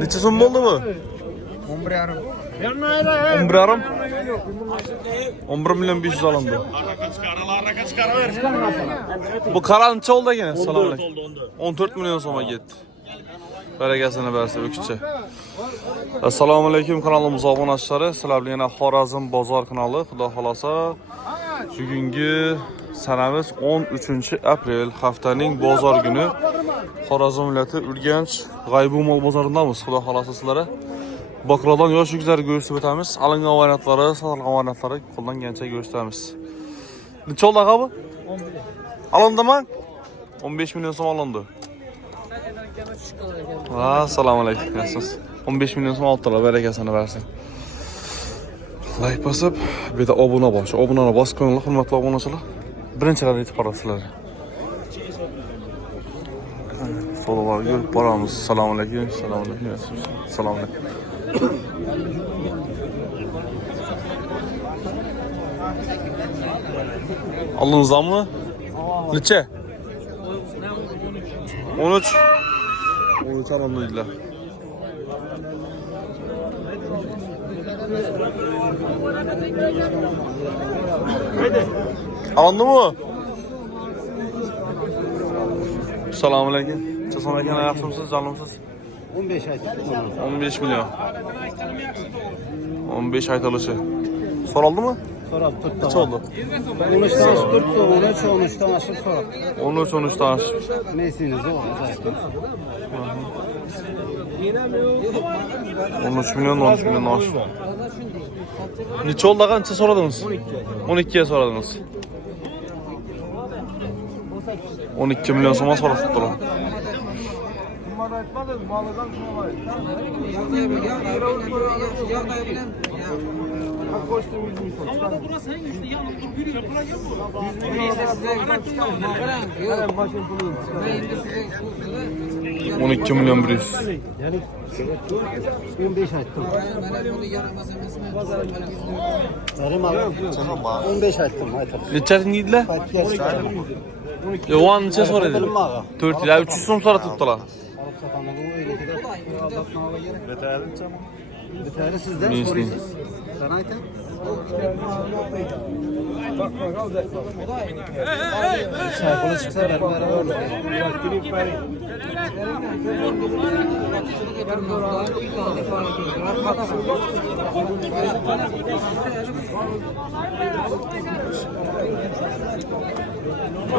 Neçe so'm bo'ldi bu? 11,5. 11,5. 11 milyon 500 alındı. Bu karança oldu gene. Assalomu alaykum. 14 milyon so'mga ketdi. Baragasini bersa o'kitcha. Assalomu alaykum kanalimiz obunachilari. Sizlar bilan yana Xorazm bozor kanali. Xudo xolasa bugungi sanamiz 13 aprel haftaning bozor kuni. Xorazm viloyati Urganch G'aybumol bozorindamiz. Xudo xolasa sizlarga Bakradan yosh yükleri göğüslü bitamiz. Alıngan variantları, satılgan variantları koldan gençe gösterimiz. Neçe oldu ağa bu? 11. Alındı mı? 15 milyon so'm alındı. Assalomu alaykum. Yaxshisiz. 15 milyon so'm oldilar, berekasini bersin. Like basıp, bir de obuna bosh. Obunani bosib qo'yinglar, hurmatli obunachilar. Birinchilarni yetib borasizlar. So'llar ko'rib boramiz. Assalomu alaykum. Assalomu alaykum. Assalomu alaykum. Alınızdan mı? Neçe? 13. 13 alındı. Alındı mı? Assalamu alaykum. Çasan eken ayaksınız, canlımsınız? 15 ay. 15 milyon. 15 ay talışı. Soruldu mu? Soralım. Kaç oldu? 13'ten aşıp 13'ten aşıp soralım. 13'ten aşıp. Mesleğiniz o. 13 milyon aşıp. Neçe oldu ağa? Neçe soradınız? 12'ye soradınız. 12 milyon so'ma so'rashibdilar. On 12 milyon 100. 15 ayttım. Sarım alım. 15 ayttım. Neçesini yediler? O an neçe soradı? 4 ya 300 so'm so'ratibdilar. Beteri sizden soruyorsunuz. Sana aytın. Şarkılı çıksa beraber olur.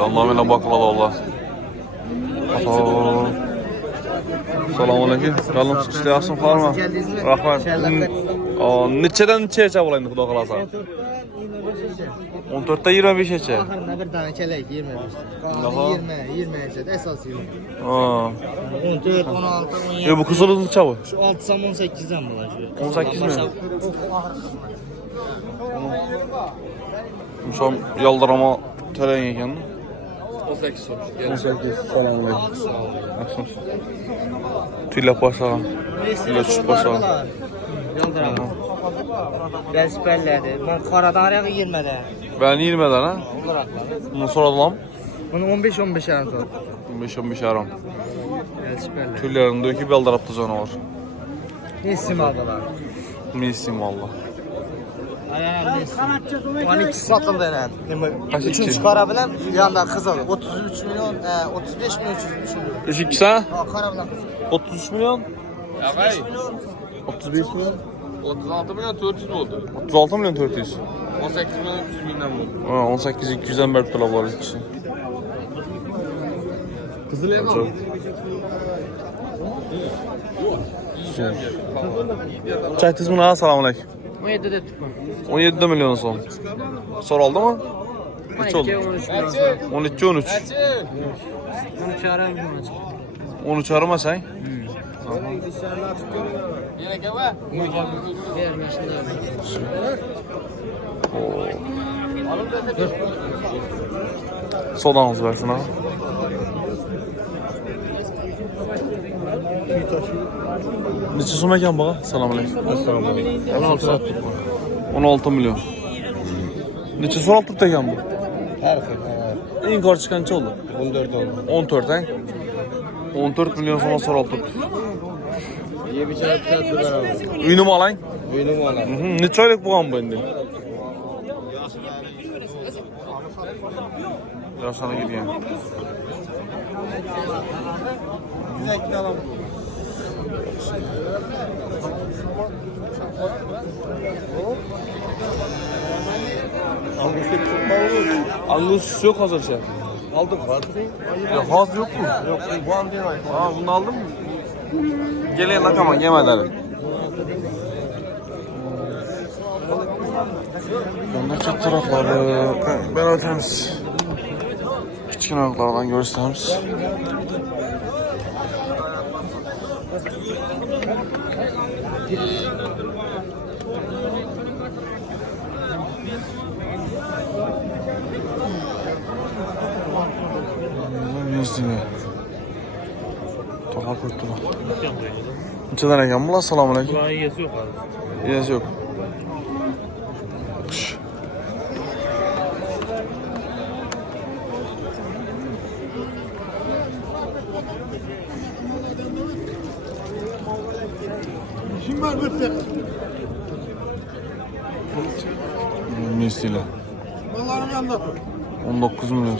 Allah'ına bakladı Allah. Assalomu alaykum. Kalın chiqishda yaxshi qarma. Rahmat. Nechadan nechacha bo'laydi xudo xolasa? 14 ta 25gacha. Axırına bir tane kelek 25. Qanı 20 20gacha əsas 20. Ha. 14 16 17. Bu qizil necha bu? Şu 6 18'den bulacak. 18 mi? Şam yaldırama tereng ekan. 18 so'm. 18. Assalomu alaykum. Yaxshimisiz? Tüylab başlayalım. Tüylab tushib başlayalım. Yaldırama. Resperleri. Ben karadan araya 20'de. Ben 20'den ha? Bunu soradılar. Bunu 15 yarım sor. 15 yarım. Resperler. Tüylerini döküp yaldıraptı canavar. Ne isim aldılar? Misim valla. Ayağım ne isim? 12 satıldı herhalde. Kaç Üçün iki? çıkarabilen yanda kızıl. 33 milyon, 35 milyon 300 milyon. 3 ha? Karabilen. 33 milyon. 35 milyon. 35 milyon. 36 milyon 400 oldu. 36 milyon 400. 18 milyon 300 binden oldu. 18 200'den berip durablar ikisi. Kızıl ev mi? Çay tizmini ha, selamun aleyküm. 17'de tutma. 17 milyon son. Soruldu mu? Kaç oldu? 12 13. 13 arayım bunu açık. 13 arama sen. Yine keva? Diğer yaşında. Sodanız versin ha. Neçe so'm ekan bağa? Assalomu alaykum. Assalomu alaykum. 16 milyon. Neçe so'raltibdi ekan bu? Her şey. Eng yuqori chiqqancha oldu? 14 oldu. 14 ha? 14 milyon so'm so'raltibdi. Ye bir çay satır beraber. Uyunu mu alayım? Uyunu mu alalım? Neçe aylık bu indi? Yaşana gidiyor. Angus yok hazırsa. Aldık var. Ya hazır yok mu? Yok bu an değil mi? Aa bunu aldın mı? Geleyin nakama yemeleri. Bunlar çok tarafları. Ben atayımız. Küçük ayaklardan gösterimiz. Yüzüne. Toka kurtulma. Neçeden eken bu la? Selamun aleyküm. Kulağın iyisi yok abi. Yes yok. Şş. Kim var bitti? Misliyle. Mallarını anlat. 19 milyon.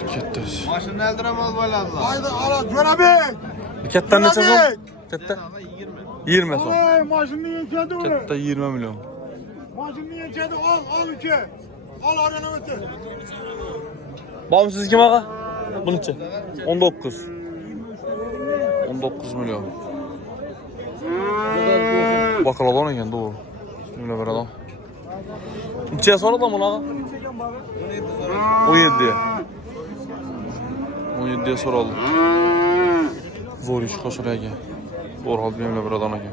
Piketteyiz. Maşın eldirem al böyle abla. Haydi ala Cön abi. Piketten ne Abi! çözüm? Pikette? 20 son. Olay maşını yiyeceğdi öyle. Pikette 20 milyon. Maşını yiyeceğdi al iki. Al arana bitti. Babam siz kim ağa? Bunun için. 19. 19 milyon. Bakalım ona gel doğru. Öyle bir adam. İçeye sonra da mı ağa? 17'ye. 17'ye soralım. Zor iş koş oraya gel. Zor hal benimle bir adana gel.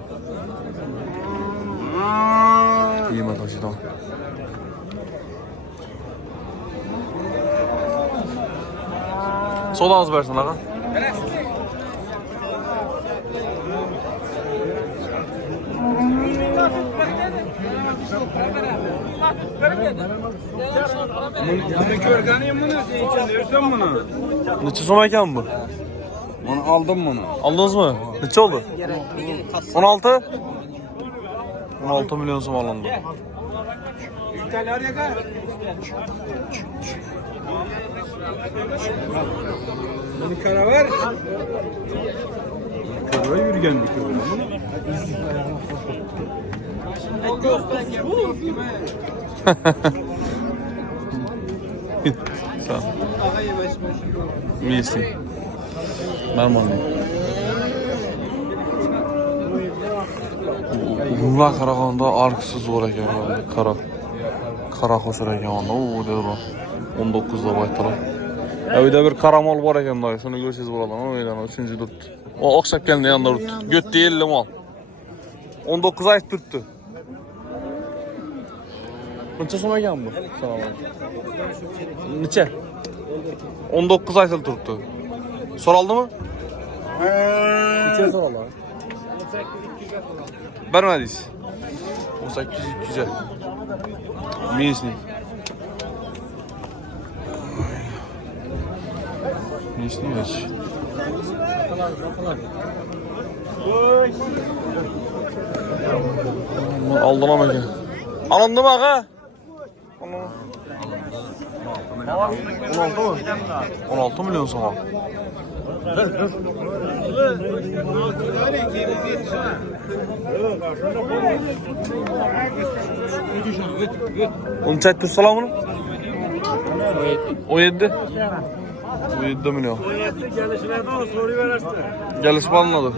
İyi mi taşı tamam. Soda az versin ağa. Neçe sona eken bu? Bunu aldım bunu. Aldınız mı? Neçe oldu? 16? 16 milyon som alındı. Bunu kara ver. Kara yürüyen bir köy. Sağ ol. İyisin. Ben anlayayım. Bunlar Karakan'da arkası zor eken yani. Kara koşar eken onda. Oo dedi bu. 19'da baytalar. Ya bir de bir karamol var eken dayı. Şunu göreceğiz buradan. O öyle 3. tut. O akşam geldi yanında tut. Göt değil de mal. 19 ay tuttu. Neçe sona eken bu? Sana bak. Neçe? 19 ay tuttu. Soraldı mı? İçeri soralım. Vermediniz. 18 200'e. Miyisini? Miyisini geç. Aldın ama ki. Alındı mı ağa? 16 mı? 16 milyon sonra. Onu çay tutsala bunu. O 7. O 7 milyon. Gelişine de soruyu verirsin. Gelişme anladı.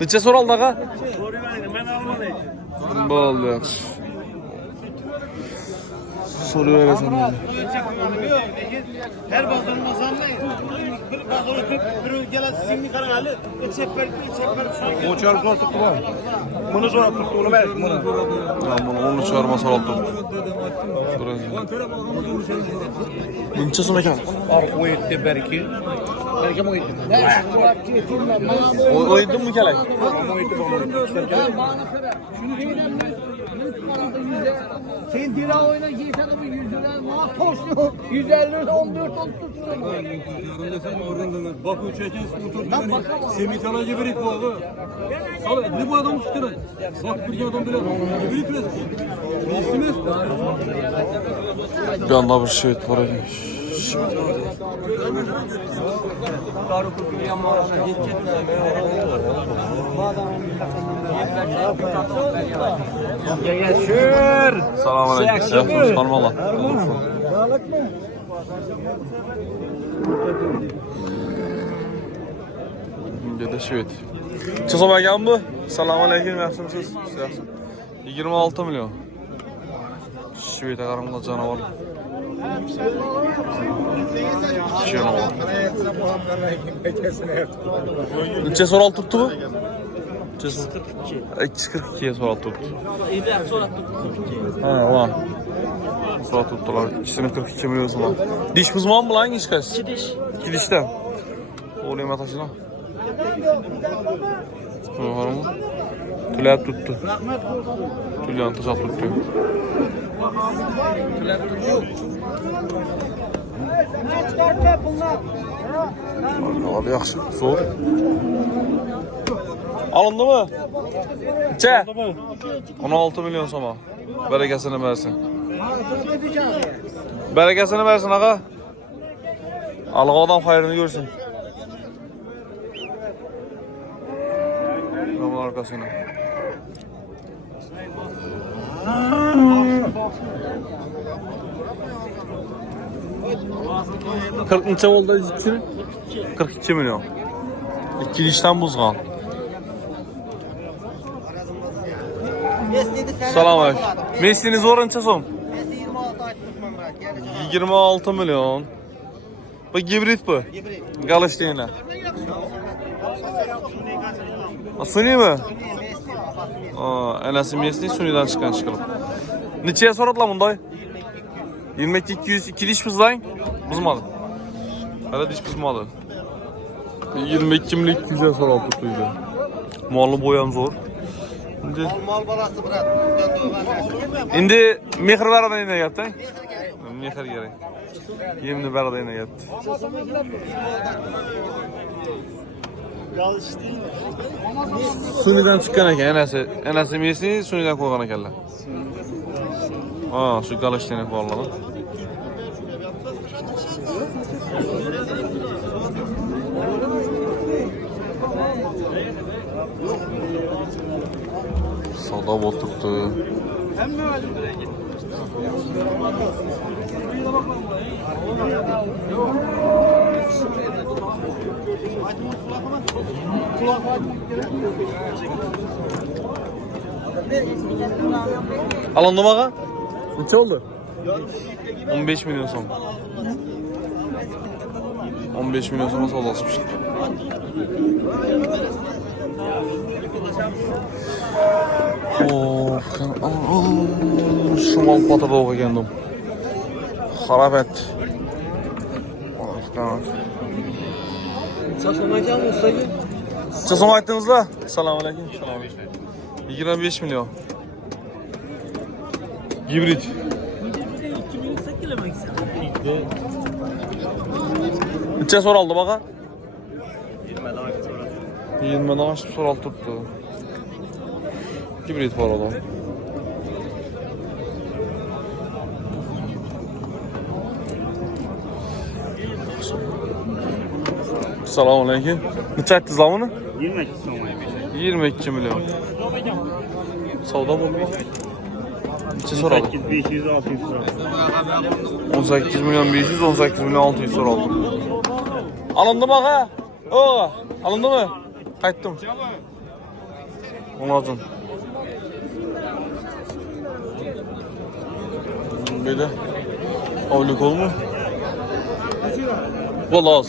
Neçe soru aldı ağa? Soruyu verin ben almadım. Bol yaxşı. Soru veresen dedi. Her bazının azalmayın. Bir bazı oturup bir gelen sizin kanalı. İçepper. O çarpı zor tuttu mu? Bunu zor tuttu onu ver. Ben bunu 13 çağırma soralım. Neçe soru ekan? Arka o etti belki. Belki mi gittin? Oydun mu kelek? Sen dira oyna giysen ama 100 lira ma toşlu 150 lira 14 10 tuttu. Bak uçacağız otur. Semih Talacı bir bu abi. Sağ ne bu adam tutuyor? Bak bir adam bile. Bir itmez. İstemez. Bir anda bir şey var ekan. Selamun aleyküm. Yaxshimisiz, xonimlar? Bunga da shvet. Chiqib ekan bu. Selamun aleyküm, yaxshimisiz? Yaxshi. 26 million. Shvetga qaramlar canavar. Canavar. Necha so'rab turibdi bu? 242'ye so'rab turibdi. Ha, ulan. So'rab turibdilar. İkisini 42 million so'rab. Dish buzmon bilan ish qaysi? 2 dish. 2 dishdan. O'lema tashina. To'g'rimi? Tulab turibdi. Tulyan tashab turibdi. Abi yaxshi, zo'r. Alındımı? Necha? 16 milyon so'm. Barakasini bersin. Barakasini bersin ağa. Allah odam xayrini görsün. Bunun arkasını. Kırk neçe oldu ikisini? 42 milyon. İki işten buzgan. Selamünaleyküm. Messi'niz oranca so'm? Messi 26 aytibman brat. 26 milyon. Bu gibrit bu. Gibrit. Galıştığına. Suni mi? Anası Messi Suni'den çıkan çıkalım. Neçeye soradılar bunday? 22 200 iki diş buzlayın. Buzmadı. Hala diş buzmadı. 22 milyon 200'e soradı tutuyordu. Malı boyam zor. Mal balası brat. Şimdi mehir barada yine yattın? Mehir gerek. Yemni barada yine yattı. Suni'den çıkan eken enesi Messi Suni'den koygan ekenler. Aa, şu galıştığını koyarlar. Savda oturttu. Alındı mı ağa? Neçe oldu? 15 milyon so'm. 15 milyon so'mga savdolasmışlar. Shumol Poterda o'qigandim. Xarab et. Necha so'm aytdingizlar? Assalomu alaykum. 25 milyon. Gibrit. Necha so'raldi baqa? 20 dan oshib so'ralib turibdi. Gibrit bor odam. Assalomu alaykum. Necha aytdingizlar buni? 22 so'm. 22 milyon. Savdo bo'lmaydi. Necha so'raldi? 500 600 so'm. 18 milyon 500, 18 milyon 600 so'raldi. Alındı mı ağa? Ağa, alındı mı? Qaytdim. Onazın. Böyle. Avlık olmu? Vallahi.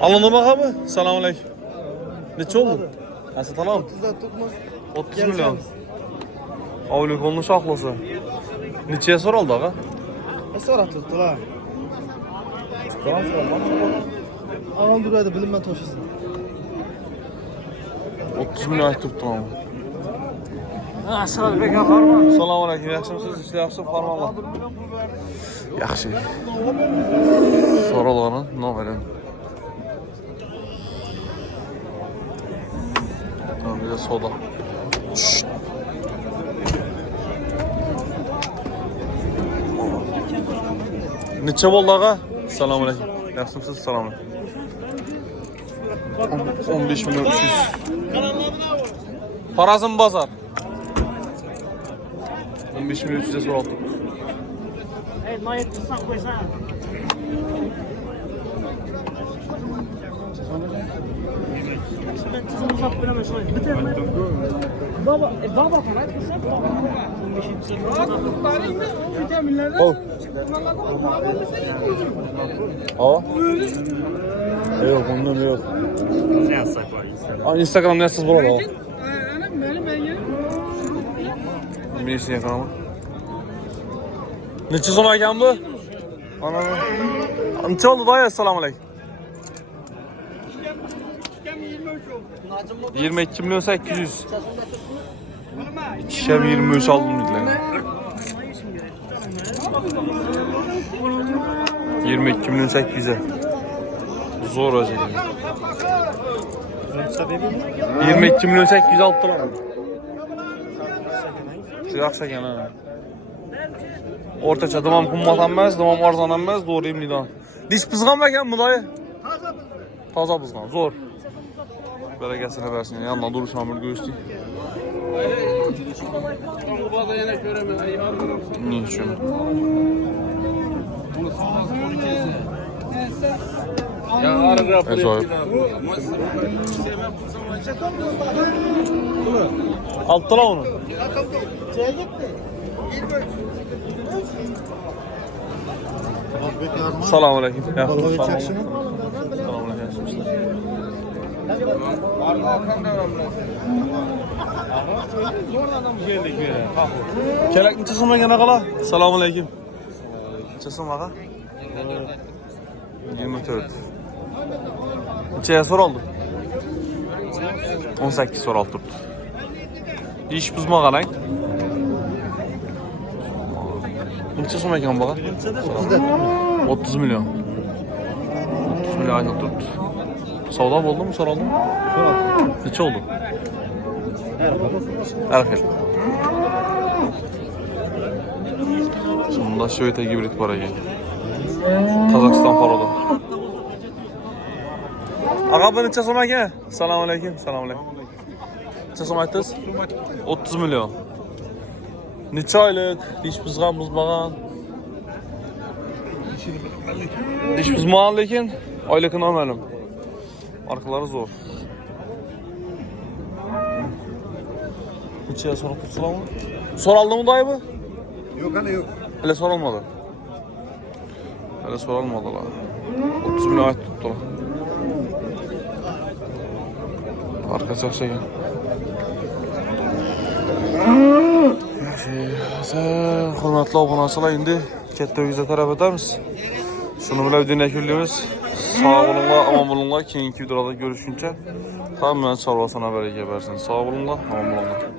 Alındı mı ağa mı? Selamünaleyküm. Neçe oldu? Nasıl tamam? 30 milyon. Avlık olmuş aklası. Neçeye soraldı ağa? Ne so'rab turibdilar? Ağam duraydı bilinmən taşısın. 30 milyon ayt tuttum ama. Asıl bekar var mı? Salam aleyküm, yaxşımısınız? İşte yaxşı, parmaqla. Yaxşı. Soralığının nomeri. Tamam, bir de soda. Şşt. Neçə oldu ağa? Salam aleyküm. Yaxşımısınız? Salam aleyküm. 15 milyon 300. Parazın bazar. 15 milyon 300'e soralım. Evet, mayet tutsan koysan. Ben tuzunu sap bilemem şöyle. Biter mi? Baba, baba para kısa. Ol. Hava? Yok, ondan yok. Ne yazsak var? Instagram'da yazsız bol hava. Benim ben yerim. Bilirsin yakalama. Neçə sona ekan bu? Ana. Neçə oldu dayı? Salam aleyküm. 22 milyon 800. İkişem 23 aldım dediler. 22 milyon 800'e. Zor olacak. 22 milyon 800 aldılar. Yaxşı ekan ha. Ortaça tamam qimmatlanmaz, tamam arzonlanmaz, doğru imlidan. Diş buzgan mı ekan bu dayı? Taza buzgan, zo'r. Bereketini versin. Yanına duruş hamur göğüstü. Niçin? Acayip. Altıla onu. Selamun aleyküm. Selamun aleyküm. Kelek neçə soma gene qala? Selamun aleyküm. Neçə soma ağa? 24. Neçəyə soraldı? 18 soral turdu. İş buzmağa lan. Neçə soma ekan bağa? 30 milyon. 30 milyon ayda turdu. Savda oldu mu soralım? Neçə oldu? Her xil. Sonunda Şöyle gibrit para gel. Kazakistan paroda. Ağa bu neçə soma ekan? Salam aleyküm. Salam aleyküm. Neçə soma aytdınız? 30 milyon. Neçə aylıq? Diş buzgan buzmağan. Diş buzmağan lekin aylıkını almalım. Arkaları zor. Neçəyə soraq tutsalar mı? Soraldı mı dayı bu? Yok hani yok. Hele sorulmadı. Hele sorulmadılar. 30 milyon ayet tuttular. Arkası yaksa gel. Hürmetli obunaçılar indi katta yüze taraf edemiz. Şunu bile bir dinlek ülümüz. Sağ olunla, aman bulunla. Keyinki videoda görüşünce. Tam ben çalvasına bereket versin. Sağ olunla, aman bulunla.